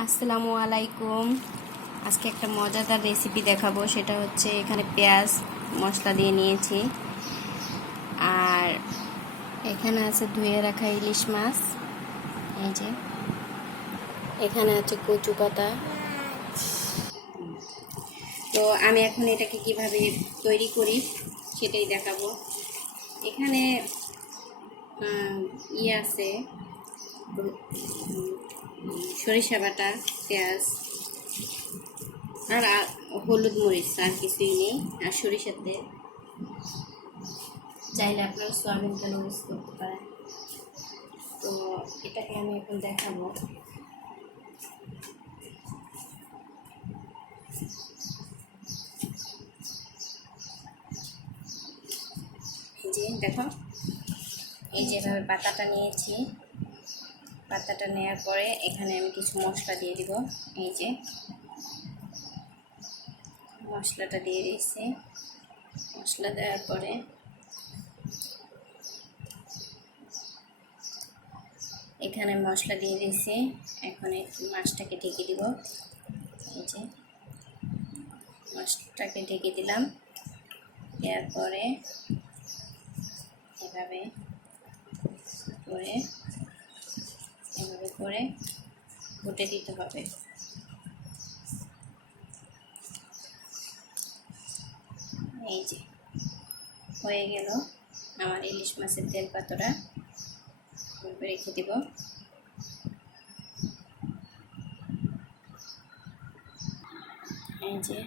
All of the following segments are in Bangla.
আসসালামু আলাইকুম। আজকে একটা মজাদার রেসিপি দেখাবো, সেটা হচ্ছে এখানে পেঁয়াজ মশলা দিয়ে নিয়েছি। আর এখানে আছে ধুয়ে রাখা ইলিশ মাছ। এই যে। এখানে আছে কচু পাতা। তো আমি এখন এটাকে কীভাবে তৈরি করি, সেটাই দেখাবো। এখানে ইয়ে আছে সরিষা বাটা, পেঁয়াজ আর হলুদ মরিচ আর কিছুই নেই। আর সরিষার তেল। চাইলে আপনারা সোয়াবিন তেল ইউজ করতে পারেন। তো এটাকে আমি এখন দেখাবো। এই যে, দেখো। এই যেভাবে পাতাটা নিয়েছি। পাতাটা নেওয়ার পরে এখানে আমি কিছু মশলা দিয়ে দিব, এই যে। মশলাটা দিয়ে দিয়েছি। মশলা দেওয়ার পরে এখানে মশলা দিয়ে দিয়েছি। এখন একটু মাছটাকে ঢেকে দিব। এই যে মাছটাকে ঢেকে দিলাম। দেওয়ার পরে এভাবে করে করে ঘুটে দিতে হবে। এই যে, হয়ে গেল আমার ইলিশ মাছের তেল এভাবে রেখে দিব। এই যে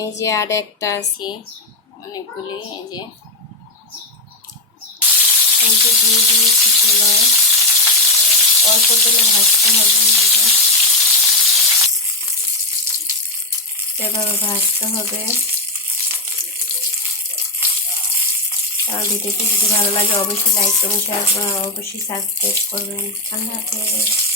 এই যে আর একটা আছে অনেকগুলি, এই যে এই যে দিয়ে তেলে অল্প তেলে ভাজতে হবে। যে। এভাবে ভাজতে হবে। আর ভিডিওটি যদি ভালো লাগে, অবশ্যই লাইক করুন শেয়ার করুন অবশ্যই সাবস্ক্রাইব করবেন। আল্লাহ হাফেজ।